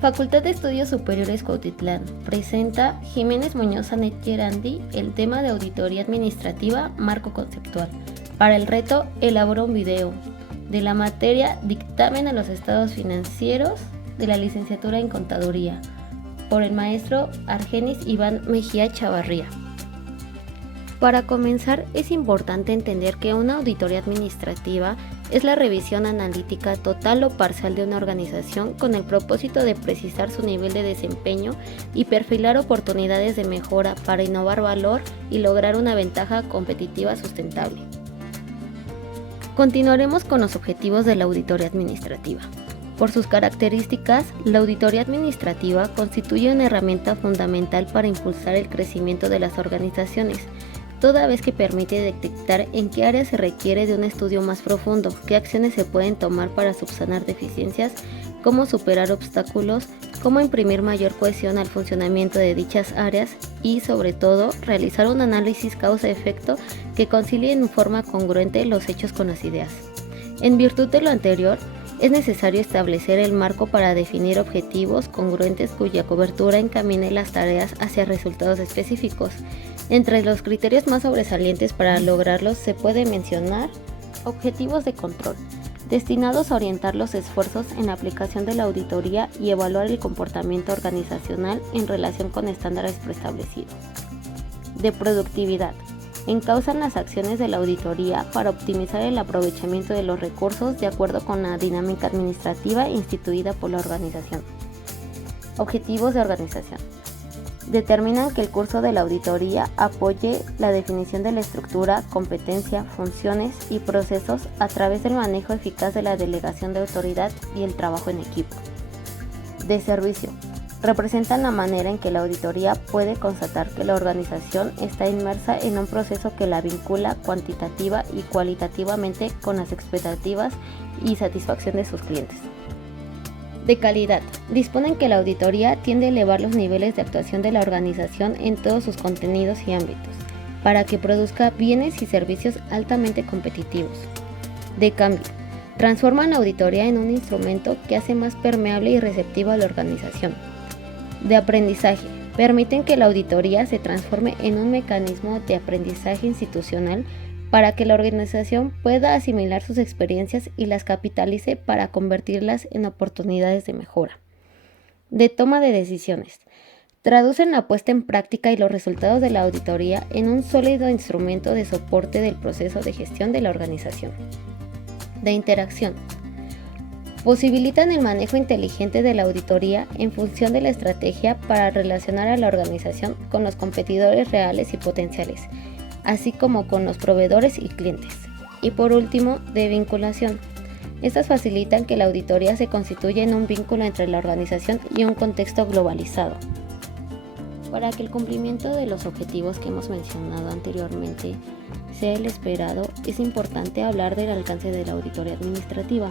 Facultad de Estudios Superiores Cuautitlán presenta Jiménez Muñoz Sanet Gerandi el tema de auditoría administrativa, marco conceptual. Para el reto, elabora un video de la materia Dictamen a los estados financieros de la licenciatura en Contaduría, por el maestro Argenis Iván Mejía Chavarría. Para comenzar, es importante entender que una auditoría administrativa es la revisión analítica total o parcial de una organización con el propósito de precisar su nivel de desempeño y perfilar oportunidades de mejora para innovar valor y lograr una ventaja competitiva sustentable. Continuaremos con los objetivos de la auditoría administrativa. Por sus características, la auditoría administrativa constituye una herramienta fundamental para impulsar el crecimiento de las organizaciones, toda vez que permite detectar en qué áreas se requiere de un estudio más profundo, qué acciones se pueden tomar para subsanar deficiencias, cómo superar obstáculos, cómo imprimir mayor cohesión al funcionamiento de dichas áreas y, sobre todo, realizar un análisis causa-efecto que concilie en forma congruente los hechos con las ideas. En virtud de lo anterior, es necesario establecer el marco para definir objetivos congruentes cuya cobertura encamine las tareas hacia resultados específicos. Entre los criterios más sobresalientes para lograrlos se puede mencionar objetivos de control, destinados a orientar los esfuerzos en la aplicación de la auditoría y evaluar el comportamiento organizacional en relación con estándares preestablecidos. De productividad, encauzan las acciones de la auditoría para optimizar el aprovechamiento de los recursos de acuerdo con la dinámica administrativa instituida por la organización. Objetivos de organización. Determinan que el curso de la auditoría apoye la definición de la estructura, competencia, funciones y procesos a través del manejo eficaz de la delegación de autoridad y el trabajo en equipo. De servicio. Representan la manera en que la auditoría puede constatar que la organización está inmersa en un proceso que la vincula cuantitativa y cualitativamente con las expectativas y satisfacción de sus clientes. De calidad. Disponen que la auditoría tiende a elevar los niveles de actuación de la organización en todos sus contenidos y ámbitos, para que produzca bienes y servicios altamente competitivos. De cambio. Transforman la auditoría en un instrumento que hace más permeable y receptiva a la organización. De aprendizaje. Permiten que la auditoría se transforme en un mecanismo de aprendizaje institucional para que la organización pueda asimilar sus experiencias y las capitalice para convertirlas en oportunidades de mejora. De toma de decisiones. Traducen la puesta en práctica y los resultados de la auditoría en un sólido instrumento de soporte del proceso de gestión de la organización. De interacción. Posibilitan el manejo inteligente de la auditoría en función de la estrategia para relacionar a la organización con los competidores reales y potenciales, así como con los proveedores y clientes. Y por último, de vinculación. Estas facilitan que la auditoría se constituya en un vínculo entre la organización y un contexto globalizado. Para que el cumplimiento de los objetivos que hemos mencionado anteriormente sea el esperado, es importante hablar del alcance de la auditoría administrativa.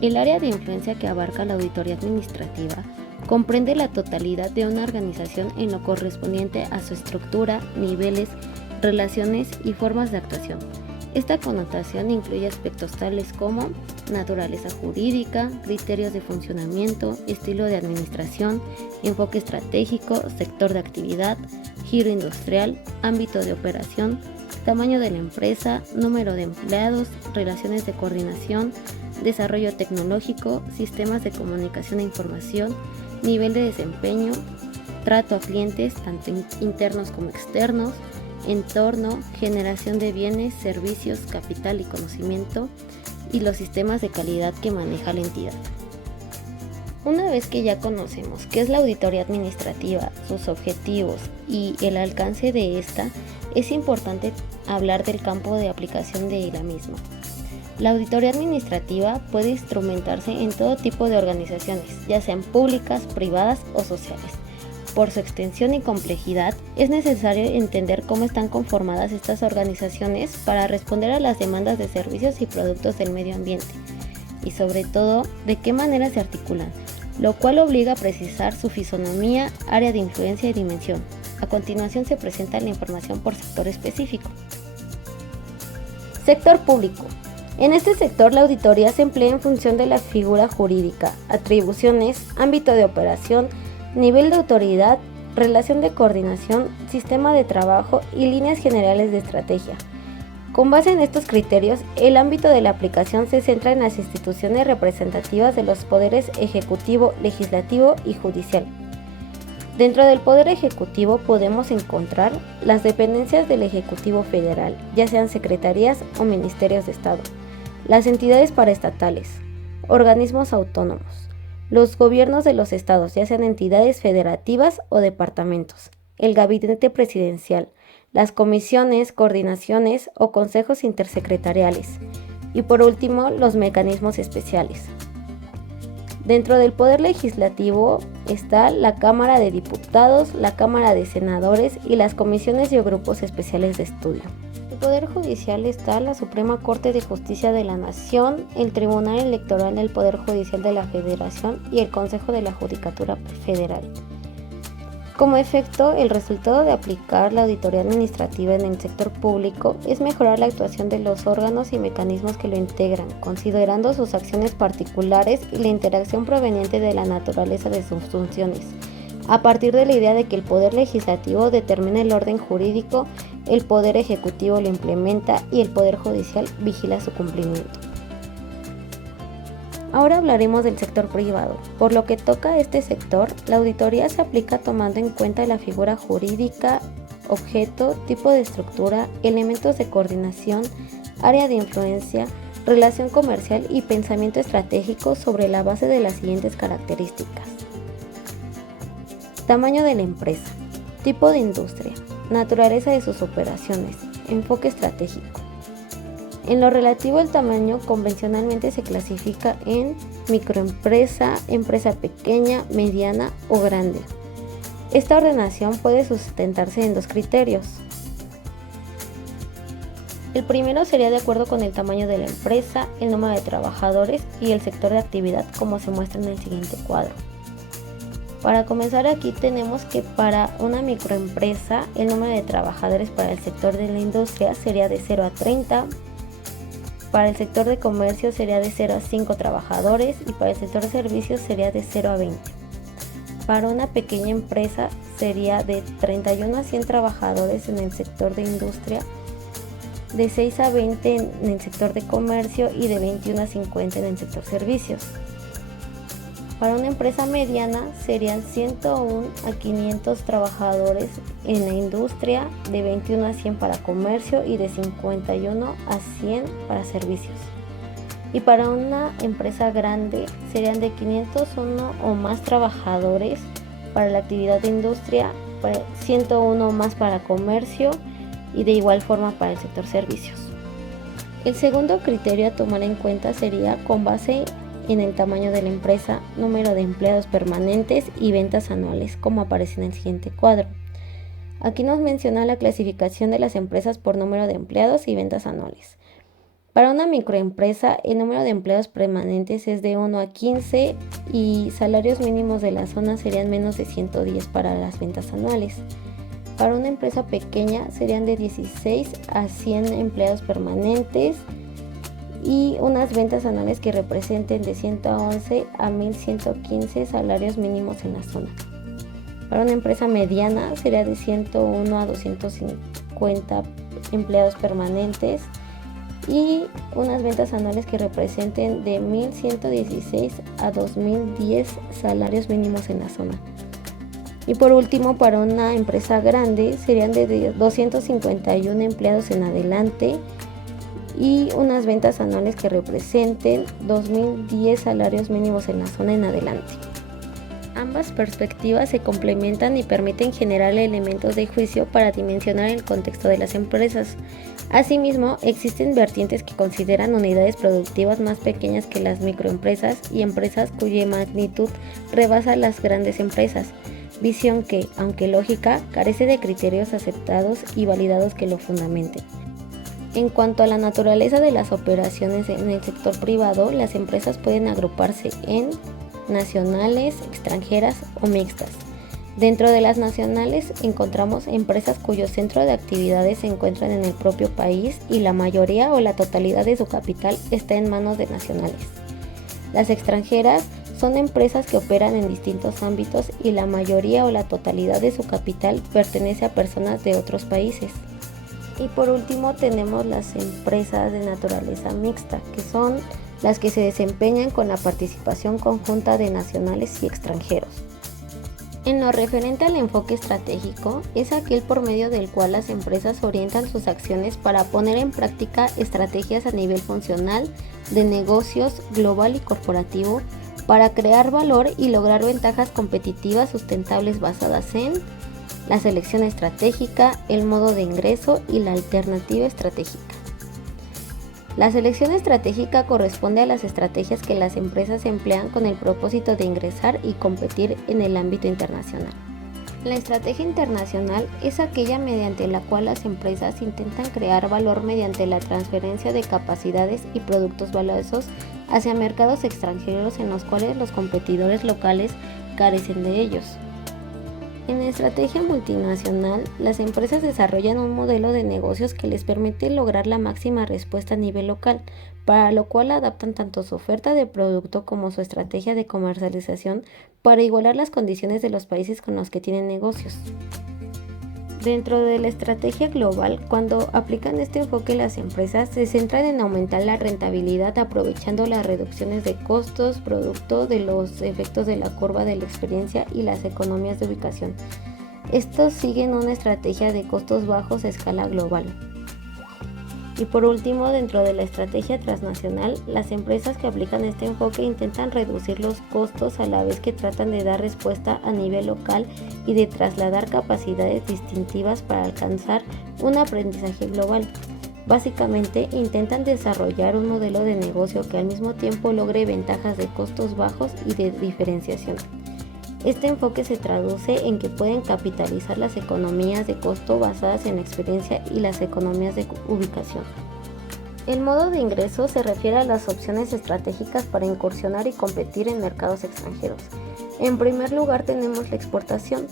El área de influencia que abarca la auditoría administrativa comprende la totalidad de una organización en lo correspondiente a su estructura, niveles, relaciones y formas de actuación. Esta connotación incluye aspectos tales como naturaleza jurídica, criterios de funcionamiento, estilo de administración, enfoque estratégico, sector de actividad, giro industrial, ámbito de operación, tamaño de la empresa, número de empleados, relaciones de coordinación, desarrollo tecnológico, sistemas de comunicación e información, nivel de desempeño, trato a clientes, tanto internos como externos, entorno, generación de bienes, servicios, capital y conocimiento, y los sistemas de calidad que maneja la entidad. Una vez que ya conocemos qué es la auditoría administrativa, sus objetivos y el alcance de esta, es importante hablar del campo de aplicación de la misma. La auditoría administrativa puede instrumentarse en todo tipo de organizaciones, ya sean públicas, privadas o sociales. Por su extensión y complejidad, es necesario entender cómo están conformadas estas organizaciones para responder a las demandas de servicios y productos del medio ambiente, y sobre todo, de qué manera se articulan, lo cual obliga a precisar su fisonomía, área de influencia y dimensión. A continuación se presenta la información por sector específico. Sector público. En este sector, la auditoría se emplea en función de la figura jurídica, atribuciones, ámbito de operación, nivel de autoridad, relación de coordinación, sistema de trabajo y líneas generales de estrategia. Con base en estos criterios, el ámbito de la aplicación se centra en las instituciones representativas de los poderes ejecutivo, legislativo y judicial. Dentro del Poder Ejecutivo podemos encontrar las dependencias del Ejecutivo Federal, ya sean secretarías o ministerios de Estado, las entidades paraestatales, organismos autónomos, los gobiernos de los estados, ya sean entidades federativas o departamentos, el gabinete presidencial, las comisiones, coordinaciones o consejos intersecretariales y por último los mecanismos especiales. Dentro del Poder Legislativo está la Cámara de Diputados, la Cámara de Senadores y las comisiones y o grupos especiales de estudio. En el Poder Judicial está la Suprema Corte de Justicia de la Nación, el Tribunal Electoral del Poder Judicial de la Federación y el Consejo de la Judicatura Federal. Como efecto, el resultado de aplicar la auditoría administrativa en el sector público es mejorar la actuación de los órganos y mecanismos que lo integran, considerando sus acciones particulares y la interacción proveniente de la naturaleza de sus funciones, a partir de la idea de que el Poder Legislativo determina el orden jurídico, el Poder Ejecutivo lo implementa y el Poder Judicial vigila su cumplimiento. Ahora hablaremos del sector privado. Por lo que toca a este sector, la auditoría se aplica tomando en cuenta la figura jurídica, objeto, tipo de estructura, elementos de coordinación, área de influencia, relación comercial y pensamiento estratégico sobre la base de las siguientes características. Tamaño de la empresa, tipo de industria, naturaleza de sus operaciones, enfoque estratégico. En lo relativo al tamaño, convencionalmente se clasifica en microempresa, empresa pequeña, mediana o grande. Esta ordenación puede sustentarse en dos criterios. El primero sería de acuerdo con el tamaño de la empresa, el número de trabajadores y el sector de actividad, como se muestra en el siguiente cuadro. Para comenzar, aquí tenemos que para una microempresa el número de trabajadores para el sector de la industria sería de 0 a 30, para el sector de comercio sería de 0 a 5 trabajadores y para el sector de servicios sería de 0 a 20. Para una pequeña empresa sería de 31 a 100 trabajadores en el sector de industria, de 6 a 20 en el sector de comercio y de 21 a 50 en el sector servicios. Para una empresa mediana serían 101 a 500 trabajadores en la industria, de 21 a 100 para comercio y de 51 a 100 para servicios. Y para una empresa grande serían de 501 o más trabajadores para la actividad de industria, 101 o más para comercio y de igual forma para el sector servicios. El segundo criterio a tomar en cuenta sería con base en el tamaño de la empresa, número de empleados permanentes y ventas anuales, como aparece en el siguiente cuadro. Aquí nos menciona la clasificación de las empresas por número de empleados y ventas anuales. Para una microempresa, el número de empleados permanentes es de 1 a 15 y salarios mínimos de la zona serían menos de 110 para las ventas anuales. Para una empresa pequeña serían de 16 a 100 empleados permanentes y unas ventas anuales que representen de 111 a 1115 salarios mínimos en la zona. Para una empresa mediana sería de 101 a 250 empleados permanentes y unas ventas anuales que representen de 1116 a 2010 salarios mínimos en la zona. Y por último, para una empresa grande serían de 251 empleados en adelante y unas ventas anuales que representen 2010 salarios mínimos en la zona en adelante. Ambas perspectivas se complementan y permiten generar elementos de juicio para dimensionar el contexto de las empresas. Asimismo, existen vertientes que consideran unidades productivas más pequeñas que las microempresas y empresas cuya magnitud rebasa las grandes empresas, visión que, aunque lógica, carece de criterios aceptados y validados que lo fundamenten. En cuanto a la naturaleza de las operaciones en el sector privado, las empresas pueden agruparse en nacionales, extranjeras o mixtas. Dentro de las nacionales encontramos empresas cuyo centro de actividades se encuentran en el propio país y la mayoría o la totalidad de su capital está en manos de nacionales. Las extranjeras son empresas que operan en distintos ámbitos y la mayoría o la totalidad de su capital pertenece a personas de otros países. Y por último tenemos las empresas de naturaleza mixta, que son las que se desempeñan con la participación conjunta de nacionales y extranjeros. En lo referente al enfoque estratégico, es aquel por medio del cual las empresas orientan sus acciones para poner en práctica estrategias a nivel funcional, de negocios, global y corporativo, para crear valor y lograr ventajas competitivas sustentables basadas en la selección estratégica, el modo de ingreso y la alternativa estratégica. La selección estratégica corresponde a las estrategias que las empresas emplean con el propósito de ingresar y competir en el ámbito internacional. La estrategia internacional es aquella mediante la cual las empresas intentan crear valor mediante la transferencia de capacidades y productos valiosos hacia mercados extranjeros en los cuales los competidores locales carecen de ellos. En la estrategia multinacional, las empresas desarrollan un modelo de negocios que les permite lograr la máxima respuesta a nivel local, para lo cual adaptan tanto su oferta de producto como su estrategia de comercialización para igualar las condiciones de los países con los que tienen negocios. Dentro de la estrategia global, cuando aplican este enfoque, las empresas se centran en aumentar la rentabilidad aprovechando las reducciones de costos producto de los efectos de la curva de la experiencia y las economías de ubicación. Estos siguen una estrategia de costos bajos a escala global. Y por último, dentro de la estrategia transnacional, las empresas que aplican este enfoque intentan reducir los costos a la vez que tratan de dar respuesta a nivel local y de trasladar capacidades distintivas para alcanzar un aprendizaje global. Básicamente, intentan desarrollar un modelo de negocio que al mismo tiempo logre ventajas de costos bajos y de diferenciación. Este enfoque se traduce en que pueden capitalizar las economías de costo basadas en experiencia y las economías de ubicación. El modo de ingreso se refiere a las opciones estratégicas para incursionar y competir en mercados extranjeros. En primer lugar tenemos la exportación,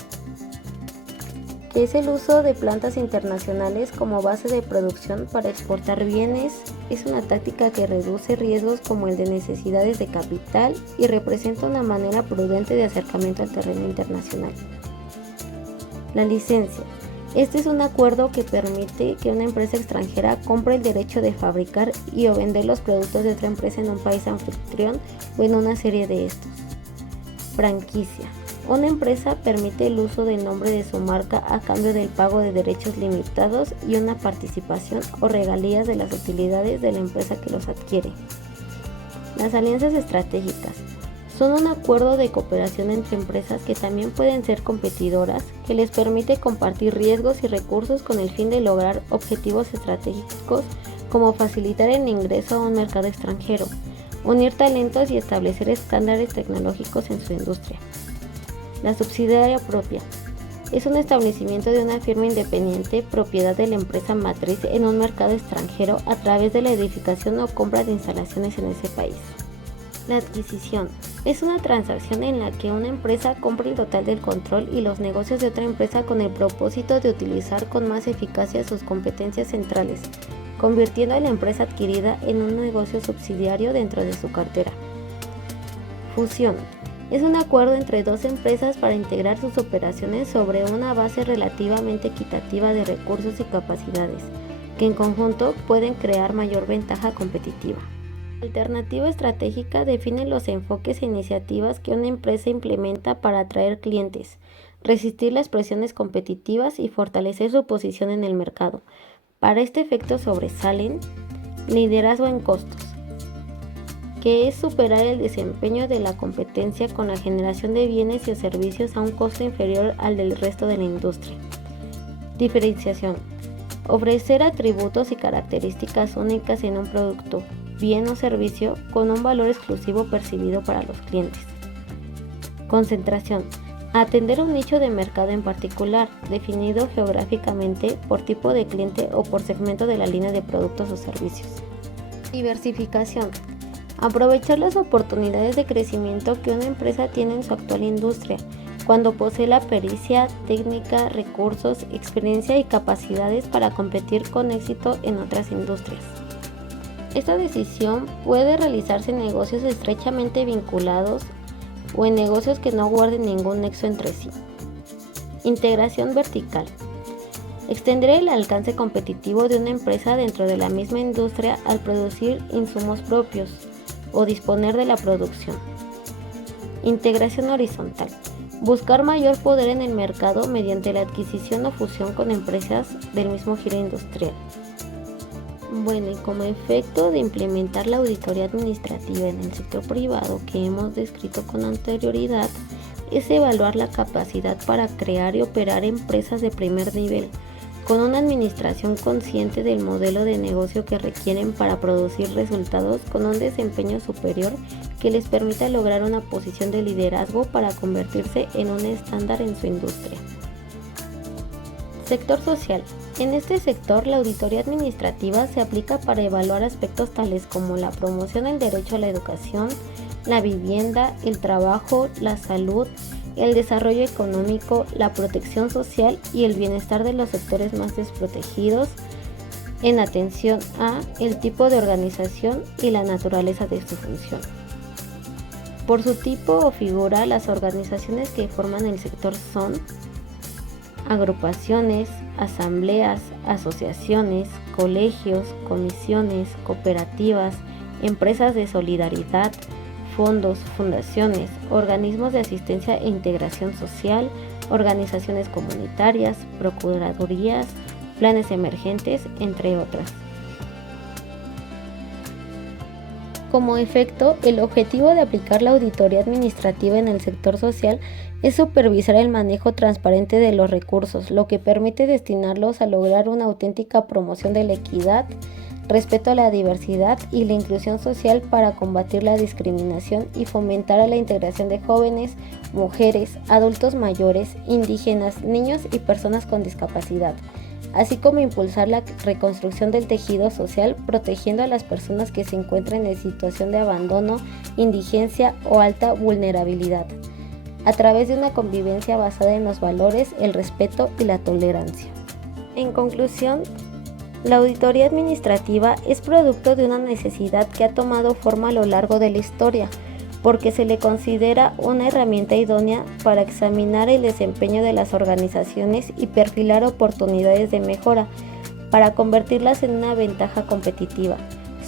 que es el uso de plantas internacionales como base de producción para exportar bienes. Es una táctica que reduce riesgos como el de necesidades de capital y representa una manera prudente de acercamiento al terreno internacional. La licencia. Este es un acuerdo que permite que una empresa extranjera compre el derecho de fabricar y o vender los productos de otra empresa en un país anfitrión o en una serie de estos. Franquicia. Una empresa permite el uso del nombre de su marca a cambio del pago de derechos limitados y una participación o regalías de las utilidades de la empresa que los adquiere. Las alianzas estratégicas son un acuerdo de cooperación entre empresas que también pueden ser competidoras, que les permite compartir riesgos y recursos con el fin de lograr objetivos estratégicos como facilitar el ingreso a un mercado extranjero, unir talentos y establecer estándares tecnológicos en su industria. La subsidiaria propia es un establecimiento de una firma independiente propiedad de la empresa matriz en un mercado extranjero a través de la edificación o compra de instalaciones en ese país. La adquisición es una transacción en la que una empresa compra el total del control y los negocios de otra empresa con el propósito de utilizar con más eficacia sus competencias centrales, convirtiendo a la empresa adquirida en un negocio subsidiario dentro de su cartera. Fusión es un acuerdo entre dos empresas para integrar sus operaciones sobre una base relativamente equitativa de recursos y capacidades, que en conjunto pueden crear mayor ventaja competitiva. La alternativa estratégica define los enfoques e iniciativas que una empresa implementa para atraer clientes, resistir las presiones competitivas y fortalecer su posición en el mercado. Para este efecto sobresalen liderazgo en costos, que es superar el desempeño de la competencia con la generación de bienes y servicios a un costo inferior al del resto de la industria. Diferenciación. Ofrecer atributos y características únicas en un producto, bien o servicio con un valor exclusivo percibido para los clientes. Concentración. Atender un nicho de mercado en particular, definido geográficamente por tipo de cliente o por segmento de la línea de productos o servicios. Diversificación. Aprovechar las oportunidades de crecimiento que una empresa tiene en su actual industria, cuando posee la pericia, técnica, recursos, experiencia y capacidades para competir con éxito en otras industrias. Esta decisión puede realizarse en negocios estrechamente vinculados o en negocios que no guarden ningún nexo entre sí. Integración vertical. Extender el alcance competitivo de una empresa dentro de la misma industria al producir insumos propios o disponer de la producción. Integración horizontal. Buscar mayor poder en el mercado mediante la adquisición o fusión con empresas del mismo giro industrial. Bueno, y como efecto de implementar la auditoría administrativa en el sector privado que hemos descrito con anterioridad, es evaluar la capacidad para crear y operar empresas de primer nivel, con una administración consciente del modelo de negocio que requieren para producir resultados con un desempeño superior que les permita lograr una posición de liderazgo para convertirse en un estándar en su industria. Sector social. En este sector, la auditoría administrativa se aplica para evaluar aspectos tales como la promoción del derecho a la educación, la vivienda, el trabajo, la salud, el desarrollo económico, la protección social y el bienestar de los sectores más desprotegidos, en atención a el tipo de organización y la naturaleza de su función. Por su tipo o figura, las organizaciones que forman el sector son agrupaciones, asambleas, asociaciones, colegios, comisiones, cooperativas, empresas de solidaridad, fondos, fundaciones, organismos de asistencia e integración social, organizaciones comunitarias, procuradurías, planes emergentes, entre otras. Como efecto, el objetivo de aplicar la auditoría administrativa en el sector social es supervisar el manejo transparente de los recursos, lo que permite destinarlos a lograr una auténtica promoción de la equidad, respeto a la diversidad y la inclusión social para combatir la discriminación y fomentar la integración de jóvenes, mujeres, adultos mayores, indígenas, niños y personas con discapacidad, así como impulsar la reconstrucción del tejido social protegiendo a las personas que se encuentran en situación de abandono, indigencia o alta vulnerabilidad, a través de una convivencia basada en los valores, el respeto y la tolerancia. En conclusión, la auditoría administrativa es producto de una necesidad que ha tomado forma a lo largo de la historia, porque se le considera una herramienta idónea para examinar el desempeño de las organizaciones y perfilar oportunidades de mejora para convertirlas en una ventaja competitiva.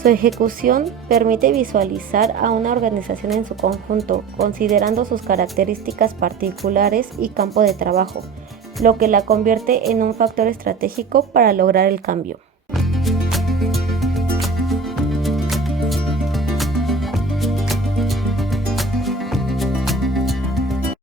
Su ejecución permite visualizar a una organización en su conjunto, considerando sus características particulares y campo de trabajo, lo que la convierte en un factor estratégico para lograr el cambio.